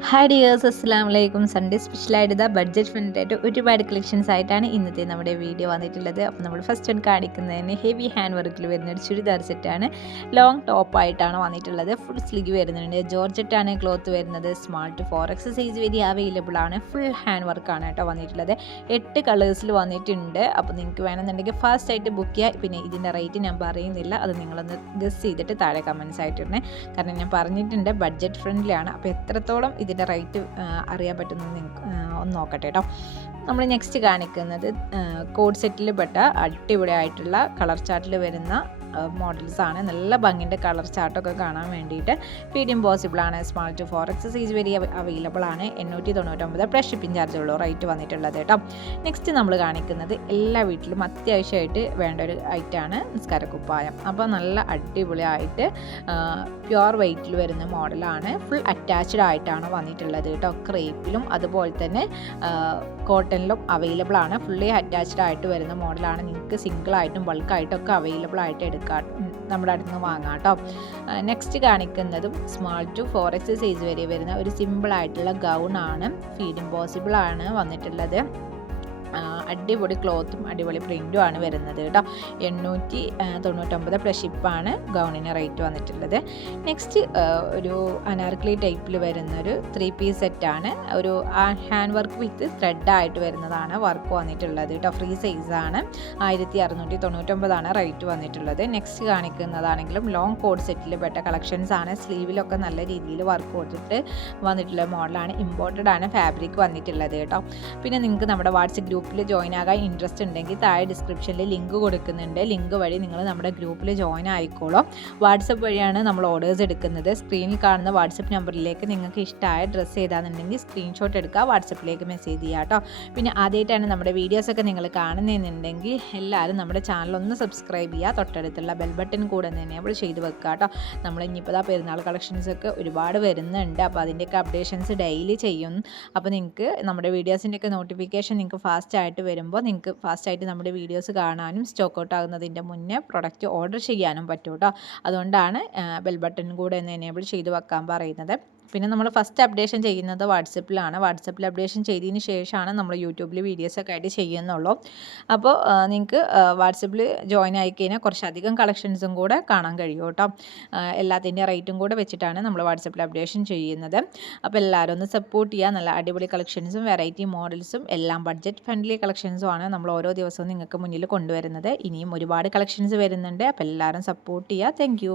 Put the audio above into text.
Hi dears, അസ്സലാമു അലൈക്കും. Sunday സ്പെഷ്യലായിട്ട് ഇതാ ബഡ്ജറ്റ് ഫ്രണ്ട്ലിയായിട്ട് ഒരുപാട് കളക്ഷൻസ് ആയിട്ടാണ് ഇന്നത്തെ നമ്മുടെ വീഡിയോ വന്നിട്ടുള്ളത്. അപ്പോൾ നമ്മൾ ഫസ്റ്റ് കാണിക്കുന്നതിന് ഹെവി ഹാൻഡ് വർക്കിൽ വരുന്ന ഒരു ചുരിദാർ സെറ്റാണ്. ലോങ് ടോപ്പായിട്ടാണ് വന്നിട്ടുള്ളത്. ഫുൾ സ്ലീവ് വരുന്നുണ്ട്. ജോർജറ്റാണ് ക്ലോത്ത് വരുന്നത്. സ്മാർട്ട് 4X സൈസ് വരെ അവൈലബിൾ ആണ്. ഫുൾ ഹാൻഡ് വർക്കാണ് കേട്ടോ വന്നിട്ടുള്ളത്. 8 കളേഴ്സിൽ വന്നിട്ടുണ്ട്. അപ്പോൾ നിങ്ങൾക്ക് വേണമെന്നുണ്ടെങ്കിൽ ഫാസ്റ്റ് ആയിട്ട് ബുക്ക് ചെയ്യുക. പിന്നെ ഇതിൻ്റെ റേറ്റ് ഞാൻ പറയുന്നില്ല, അത് നിങ്ങളൊന്ന് ഗസ് ചെയ്തിട്ട് താഴെ കമൻസ് ആയിട്ടിടണേ. കാരണം ഞാൻ പറഞ്ഞിട്ടുണ്ട് ബഡ്ജറ്റ് ഫ്രണ്ട്ലി ആണ്. അപ്പോൾ എത്രത്തോളം ഇതിൻ്റെ റേറ്റ് അറിയാൻ പറ്റുന്നത് ഒന്ന് നോക്കട്ടെ കേട്ടോ. നമ്മൾ നെക്സ്റ്റ് കാണിക്കുന്നത് കോഡ് സെറ്റിൽ പെട്ട അടിപൊളിയായിട്ടുള്ള കളർ ചാർട്ടിൽ വരുന്ന മോഡൽസാണ്. നല്ല ഭംഗിൻ്റെ കളർ ചാർട്ടൊക്കെ കാണാൻ വേണ്ടിയിട്ട് മീഡിയം പോസിബിളാണ്. സ്മാൾ ടു 4X സൈസ് വരെ അവൈലബിൾ ആണ്. 899 പ്ലസ് ഷിപ്പിംഗ് ചാർജ് ഉള്ളൂ റേറ്റ് വന്നിട്ടുള്ളത് കേട്ടോ. നെക്സ്റ്റ് നമ്മൾ കാണിക്കുന്നത് എല്ലാ വീട്ടിലും അത്യാവശ്യമായിട്ട് വേണ്ട ഒരു ഐറ്റമാണ് നിസ്കാരക്കുപ്പായം. അപ്പോൾ നല്ല അടിപൊളിയായിട്ട് പ്യുവർ വെയ്റ്റിൽ വരുന്ന മോഡലാണ്. ഫുൾ അറ്റാച്ച്ഡ് ആയിട്ടാണ് വന്നിട്ടുള്ളത് കേട്ടോ. ക്രേപ്പിലും അതുപോലെ തന്നെ കോട്ടണിലും അവൈലബിൾ ആണ്. ഫുള്ളി അറ്റാച്ച്ഡ് ആയിട്ട് വരുന്ന മോഡലാണ്. നിങ്ങൾക്ക് സിംഗിളായിട്ടും ബൾക്കായിട്ടും ഒക്കെ അവൈലബിൾ ആയിട്ട് എടുക്കാം, നമ്മുടെ അടുത്ത് നിന്ന് വാങ്ങാം കേട്ടോ. നെക്സ്റ്റ് കാണിക്കുന്നതും സ്മാൾ ടു 4X സൈസ് വരെ വരുന്ന ഒരു സിമ്പിളായിട്ടുള്ള ഗൗണാണ്. ഫീഡിങ് പോസിബിൾ ആണ് വന്നിട്ടുള്ളത്. അടിപൊളി ക്ലോത്തും അടിപൊളി പ്രിൻറ്റും ആണ് വരുന്നത് കേട്ടോ. 899 പ്ലസ് ഷിപ്പാണ് ഗൗണിന് റേറ്റ് വന്നിട്ടുള്ളത്. നെക്സ്റ്റ് ഒരു അനാർക്കലി ടൈപ്പിൽ വരുന്നൊരു 3 പീസ് സെറ്റാണ്. ഒരു ഹാൻഡ് വർക്ക് വിത്ത് ത്രെഡായിട്ട് വരുന്നതാണ് വർക്ക് വന്നിട്ടുള്ളത് കേട്ടോ. ഫ്രീ സൈസാണ്. 1699 റേറ്റ് വന്നിട്ടുള്ളത്. നെക്സ്റ്റ് കാണിക്കുന്നതാണെങ്കിലും ലോങ് കോഡ് സെറ്റിൽ പെട്ട കളക്ഷൻസ് ആണ്. സ്ലീവിലൊക്കെ നല്ല രീതിയിൽ വർക്ക് കൊടുത്തിട്ട് വന്നിട്ടുള്ള മോഡലാണ്. ഇമ്പോർട്ടഡ് ആണ് ഫാബ്രിക് വന്നിട്ടുള്ളത് കേട്ടോ. പിന്നെ നിങ്ങൾക്ക് നമ്മുടെ വാട്സപ്പ് ഗ്രൂപ്പിൽ ജോയിൻ ആകാൻ ഇൻട്രസ്റ്റ് ഉണ്ടെങ്കിൽ താഴെ ഡിസ്ക്രിപ്ഷനിൽ ലിങ്ക് കൊടുക്കുന്നുണ്ട്. ലിങ്ക് വഴി നിങ്ങൾ നമ്മുടെ ഗ്രൂപ്പിൽ ജോയിൻ ആയിക്കോളൂ. വാട്സപ്പ് വഴിയാണ് നമ്മൾ ഓർഡേഴ്സ് എടുക്കുന്നത്. സ്ക്രീനിൽ കാണുന്ന വാട്സപ്പ് നമ്പറിലേക്ക് നിങ്ങൾക്ക് ഇഷ്ടമായ ഡ്രസ്സ് ചെയ്താണെന്നുണ്ടെങ്കിൽ സ്ക്രീൻഷോട്ട് എടുക്കുക, വാട്സപ്പിലേക്ക് മെസ്സേജ് ചെയ്യുക കേട്ടോ. പിന്നെ ആദ്യമായിട്ടാണ് നമ്മുടെ വീഡിയോസൊക്കെ നിങ്ങൾ കാണുന്നതെന്നുണ്ടെങ്കിൽ എല്ലാവരും നമ്മുടെ ചാനൽ ഒന്ന് സബ്സ്ക്രൈബ് ചെയ്യുക. തൊട്ടടുത്തുള്ള ബെൽ ബട്ടൺ കൂടെ എനേബിൾ ചെയ്ത് വെക്കുക കേട്ടോ. നമ്മൾ ഇനിയിപ്പോൾ പെരുന്നാൾ കളക്ഷൻസൊക്കെ ഒരുപാട് വരുന്നുണ്ട്. അപ്പോൾ അതിൻ്റെയൊക്കെ അപ്ഡേഷൻസ് ഡെയിലി ചെയ്യും. അപ്പോൾ നിങ്ങൾക്ക് നമ്മുടെ വീഡിയോസിൻ്റെയൊക്കെ നോട്ടിഫിക്കേഷൻ നിങ്ങൾക്ക് ഫാസ്റ്റ് ആയിട്ട് വരുമ്പോൾ നിങ്ങൾക്ക് ഫാസ്റ്റായിട്ട് നമ്മുടെ വീഡിയോസ് കാണാനും സ്റ്റോക്ക് ഔട്ട് ആകുന്നതിൻ്റെ മുന്നേ പ്രൊഡക്റ്റ് ഓർഡർ ചെയ്യാനും പറ്റും കേട്ടോ. അതുകൊണ്ടാണ് ബെൽ ബട്ടൺ കൂടെ ഒന്ന് എനേബിൾ ചെയ്ത് വെക്കാൻ പറയുന്നത്. പിന്നെ നമ്മൾ ഫസ്റ്റ് അപ്ഡേഷൻ ചെയ്യുന്നത് വാട്സപ്പിലാണ്. വാട്സപ്പിൽ അപ്ഡേഷൻ ചെയ്തതിന് ശേഷമാണ് നമ്മൾ യൂട്യൂബിൽ വീഡിയോസൊക്കെ ആയിട്ട് ചെയ്യുന്നുള്ളൂ. അപ്പോൾ നിങ്ങൾക്ക് വാട്സപ്പിൽ ജോയിൻ ആയിക്കഴിഞ്ഞാൽ കുറച്ചധികം കളക്ഷൻസും കൂടെ കാണാൻ കഴിയും കേട്ടോ. എല്ലാത്തിൻ്റെ റേറ്റും കൂടെ വെച്ചിട്ടാണ് നമ്മൾ വാട്സപ്പിൽ അപ്ഡേഷൻ ചെയ്യുന്നത്. അപ്പോൾ എല്ലാവരും ഒന്ന് സപ്പോർട്ട് ചെയ്യുക. നല്ല അടിപൊളി കളക്ഷൻസും വെറൈറ്റി മോഡൽസും എല്ലാം ബഡ്ജറ്റ് ഫ്രണ്ട്ലി കളക്ഷൻസും ആണ് നമ്മൾ ഓരോ ദിവസവും നിങ്ങൾക്ക് മുന്നിൽ കൊണ്ടുവരുന്നത്. ഇനിയും ഒരുപാട് കളക്ഷൻസ് വരുന്നുണ്ട്. അപ്പോൾ എല്ലാവരും സപ്പോർട്ട് ചെയ്യുക. താങ്ക്